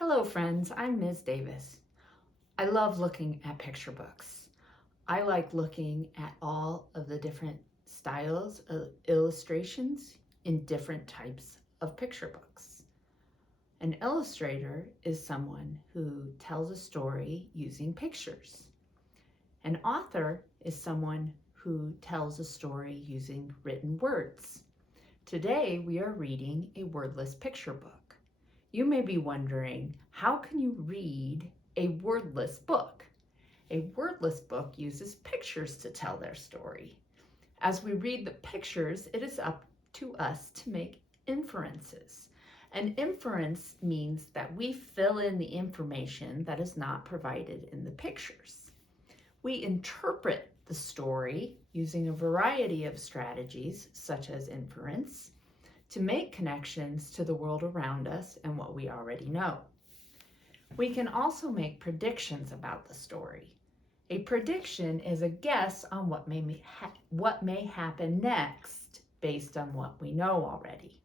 Hello friends, I'm Ms. Davis. I love looking at picture books. I like looking at all of the different styles of illustrations in different types of picture books. An illustrator is someone who tells a story using pictures. An author is someone who tells a story using written words. Today we are reading a wordless picture book. You may be wondering, how can you read a wordless book? A wordless book uses pictures to tell their story. As we read the pictures, it is up to us to make inferences. An inference means that we fill in the information that is not provided in the pictures. We interpret the story using a variety of strategies, such as inference, to make connections to the world around us and what we already know. We can also make predictions about the story. A prediction is a guess on what may happen next based on what we know already.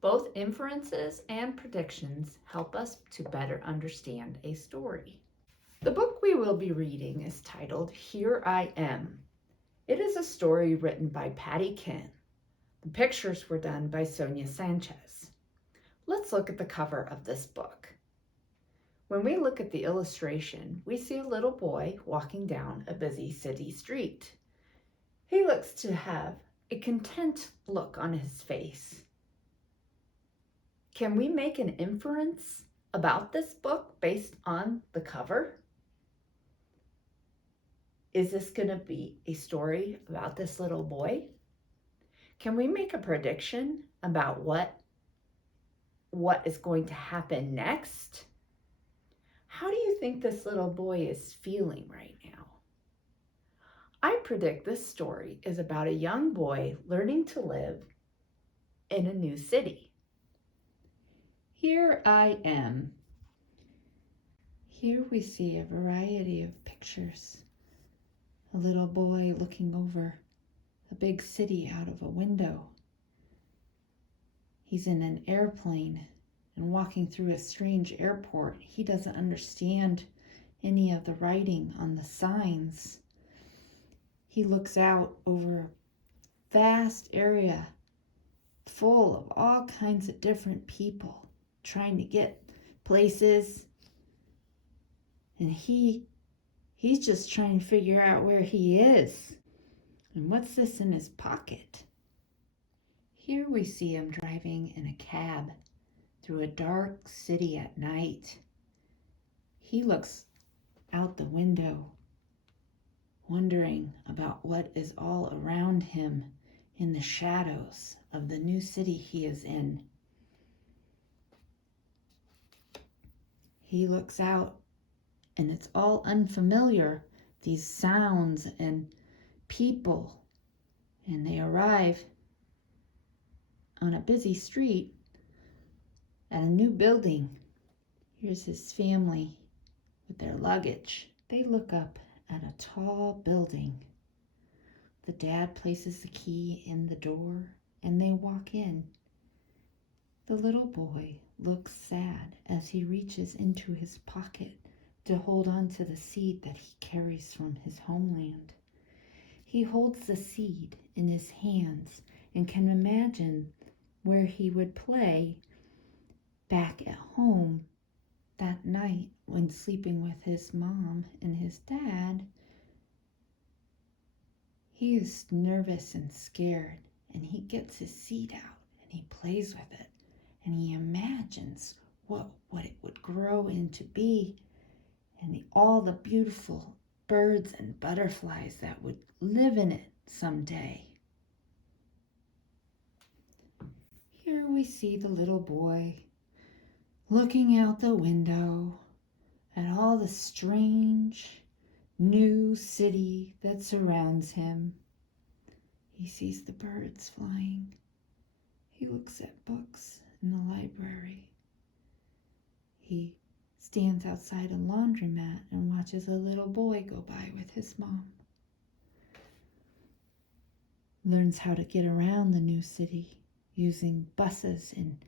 Both inferences and predictions help us to better understand a story. The book we will be reading is titled Here I Am. It is a story written by Patti Kim. The pictures were done by Sonia Sánchez. Let's look at the cover of this book. When we look at the illustration, we see a little boy walking down a busy city street. He looks to have a content look on his face. Can we make an inference about this book based on the cover? Is this going to be a story about this little boy? Can we make a prediction about what is going to happen next? How do you think this little boy is feeling right now? I predict this story is about a young boy learning to live in a new city. Here I am. Here we see a variety of pictures. A little boy looking over a big city out of a window. He's in an airplane and walking through a strange airport. He doesn't understand any of the writing on the signs. He looks out over a vast area full of all kinds of different people trying to get places. And he's just trying to figure out where he is. And what's this in his pocket? Here we see him driving in a cab through a dark city at night. He looks out the window, wondering about what is all around him in the shadows of the new city he is in. He looks out and it's all unfamiliar, these sounds and people, and they arrive on a busy street at a new building. Here's his family with their luggage. They look up at a tall building. The dad places the key in the door and they walk in. The little boy looks sad as he reaches into his pocket to hold on to the seed that he carries from his homeland. He holds the seed in his hands and can imagine where he would play back at home that night when sleeping with his mom and his dad. He is nervous and scared, and he gets his seed out and he plays with it and he imagines what it would grow into be, and all the beautiful birds and butterflies that would live in it someday. Here we see the little boy looking out the window at all the strange new city that surrounds him. He sees the birds flying. He looks at books in the library. He stands outside a laundromat and watches a little boy go by with his mom. Learns how to get around the new city using buses and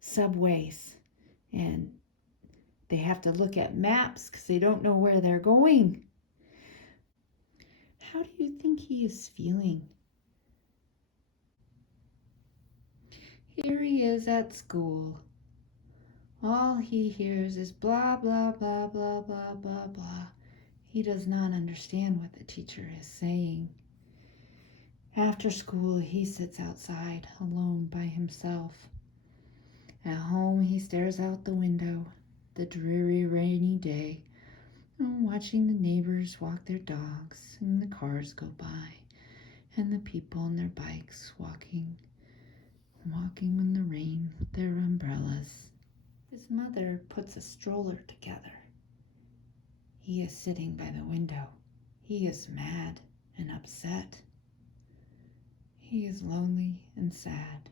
subways and They have to look at maps because they don't know where they're going. How do you think he is feeling? Here he is at school. All he hears is blah, blah, blah, blah, blah, blah, blah. He does not understand what the teacher is saying. After school, he sits outside alone by himself. At home, he stares out the window, the dreary rainy day, watching the neighbors walk their dogs and the cars go by, and the people on their bikes walking in the rain with their umbrellas. His mother puts a stroller together. He is sitting by the window. He is mad and upset. He is lonely and sad.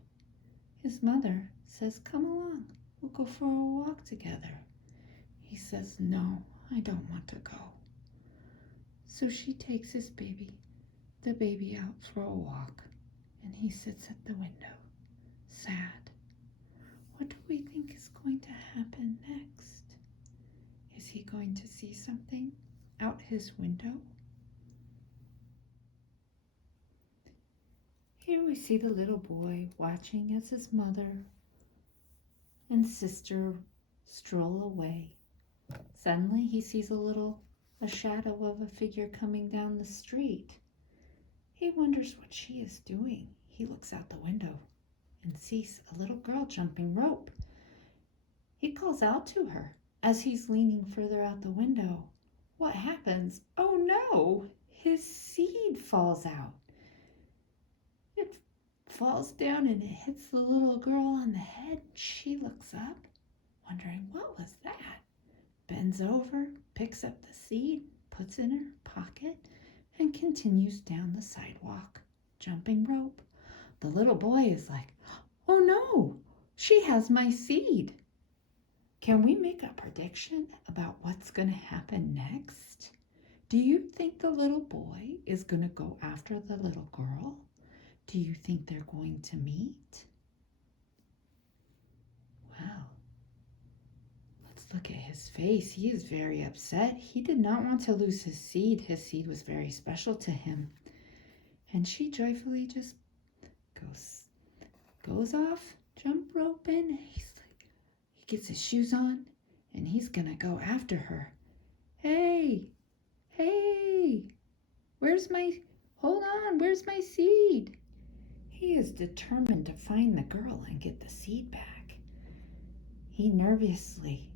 His mother says, "Come along, we'll go for a walk together." He says, "No, I don't want to go." So she takes the baby out for a walk, and he sits at the window, sad. What do we think is going to happen next? Is he going to see something out his window? Here we see the little boy watching as his mother and sister stroll away. Suddenly he sees a shadow of a figure coming down the street. He wonders what she is doing. He looks out the window and sees a little girl jumping rope. He calls out to her as he's leaning further out the window. What happens? Oh no! His seed falls out. It falls down and it hits the little girl on the head. She looks up, wondering, what was that? Bends over, picks up the seed, puts it in her pocket, and continues down the sidewalk, jumping rope. The little boy is like, "Oh no, she has my seed." Can we make a prediction about what's going to happen next? Do you think the little boy is going to go after the little girl? Do you think they're going to meet? Well, let's look at his face. He is very upset. He did not want to lose his seed. His seed was very special to him. And she joyfully just goes off, jump roping. He gets his shoes on, and he's gonna go after her. Hey, hold on, where's my seed? He is determined to find the girl and get the seed back. He nervously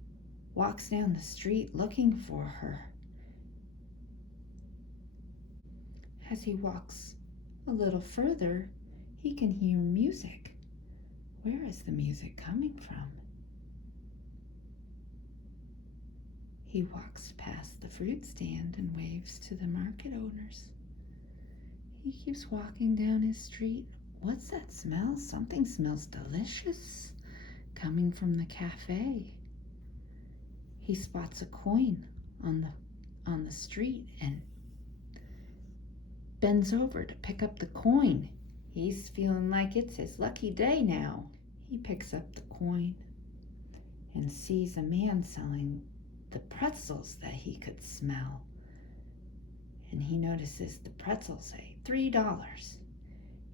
walks down the street looking for her. As he walks a little further, he can hear music. Where is the music coming from? He walks past the fruit stand and waves to the market owners. He keeps walking down his street. What's that smell? Something smells delicious coming from the cafe. He spots a coin on the street and bends over to pick up the coin. He's feeling like it's his lucky day now. He picks up the coin and sees a man selling the pretzels that he could smell. And he notices the pretzels say $3.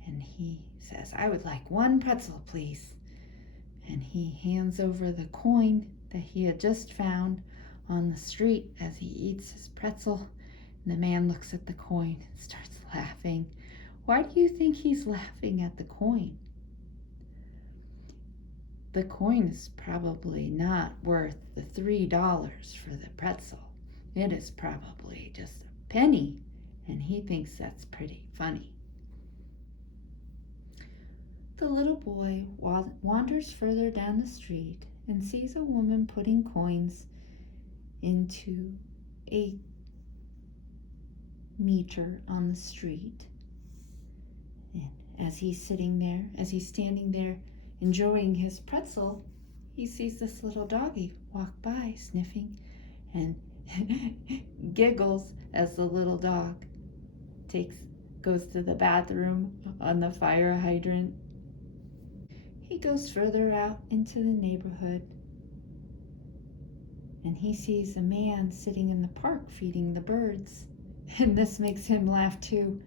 And he says, "I would like one pretzel, please." And he hands over the coin that he had just found on the street as he eats his pretzel. And the man looks at the coin and starts laughing. Why do you think he's laughing at the coin? The coin is probably not worth the $3 for the pretzel. It is probably just a penny, and he thinks that's pretty funny. The little boy wanders further down the street and sees a woman putting coins into a meter on the street. And as he's standing there enjoying his pretzel, he sees this little doggy walk by, sniffing, and giggles as the little dog goes to the bathroom on the fire hydrant. He goes further out into the neighborhood and he sees a man sitting in the park feeding the birds. And this makes him laugh too.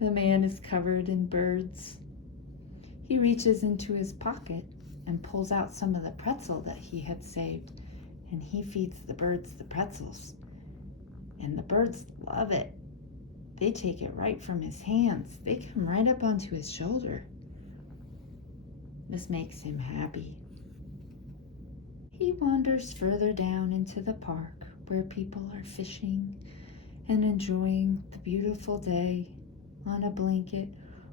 The man is covered in birds. He reaches into his pocket and pulls out some of the pretzel that he had saved, and he feeds the birds the pretzels. And the birds love it. They take it right from his hands. They come right up onto his shoulder. This makes him happy. He wanders further down into the park where people are fishing and enjoying the beautiful day on a blanket,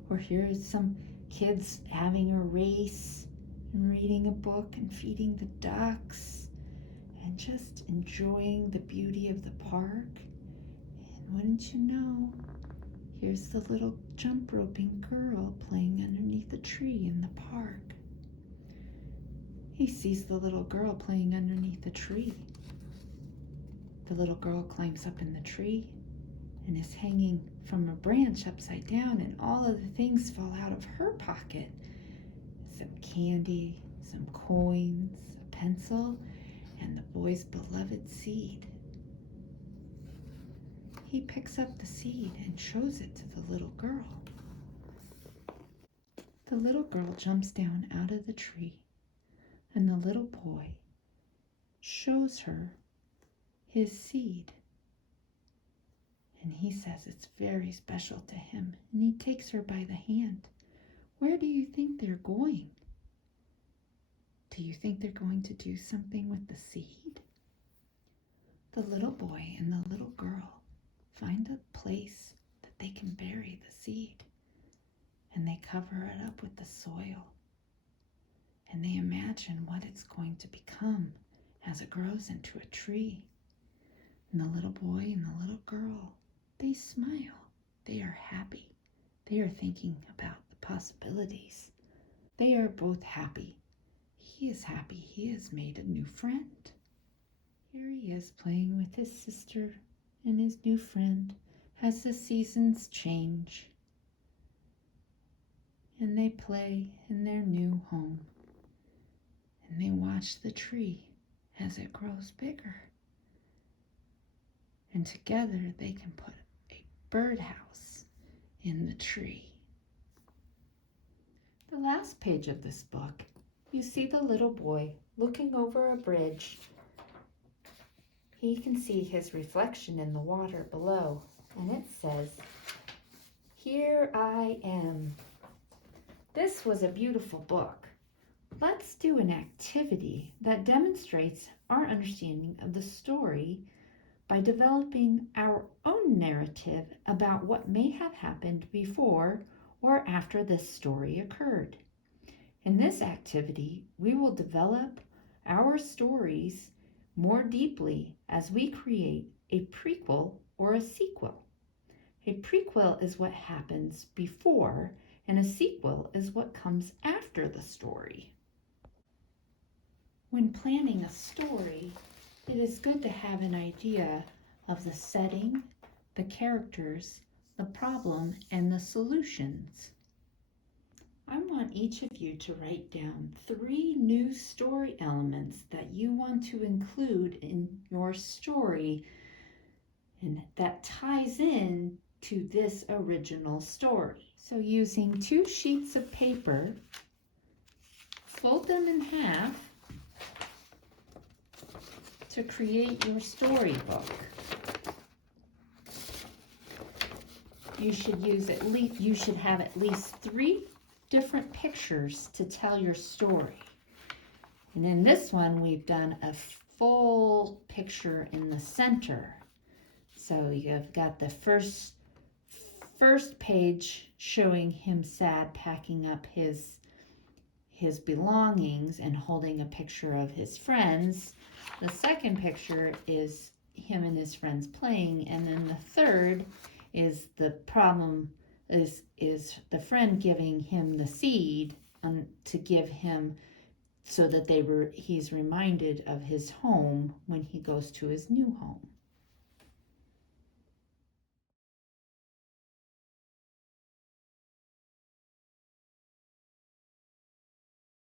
or here's some kids having a race and reading a book and feeding the ducks and just enjoying the beauty of the park. And wouldn't you know, here's the little jump roping girl playing underneath a tree in the park. He sees the little girl playing underneath the tree. The little girl climbs up in the tree and is hanging from a branch upside down, and all of the things fall out of her pocket. Some candy, some coins, a pencil, and the boy's beloved seed. He picks up the seed and shows it to the little girl. The little girl jumps down out of the tree, and the little boy shows her his seed. And he says it's very special to him, and he takes her by the hand. Where do you think they're going? Do you think they're going to do something with the seed? The little boy and the little girl find a place that they can bury the seed, and they cover it up with the soil, and they imagine what it's going to become as it grows into a tree. And the little boy and the little girl, they smile. They are happy. They are thinking about the possibilities. They are both happy. He is happy. He has made a new friend. Here he is playing with his sister and his new friend as the seasons change. And they play in their new home. And they watch the tree as it grows bigger. And together they can put a birdhouse in the tree. The last page of this book, you see the little boy looking over a bridge. He can see his reflection in the water below, and it says, "Here I am." This was a beautiful book. Let's do an activity that demonstrates our understanding of the story by developing our own narrative about what may have happened before or after this story occurred. In this activity, we will develop our stories more deeply as we create a prequel or a sequel. A prequel is what happens before, and a sequel is what comes after the story. When planning a story, it is good to have an idea of the setting, the characters, the problem, and the solutions. I want each of you to write down 3 new story elements that you want to include in your story and that ties in to this original story. So using 2 sheets of paper, fold them in half to create your storybook. You should have at least 3 different pictures to tell your story. And in this one, we've done a full picture in the center. So you've got the first page showing him sad, packing up his belongings and holding a picture of his friends. The second picture is him and his friends playing, and then the third is the problem is the friend giving him the seed to give him so that he's reminded of his home when he goes to his new home.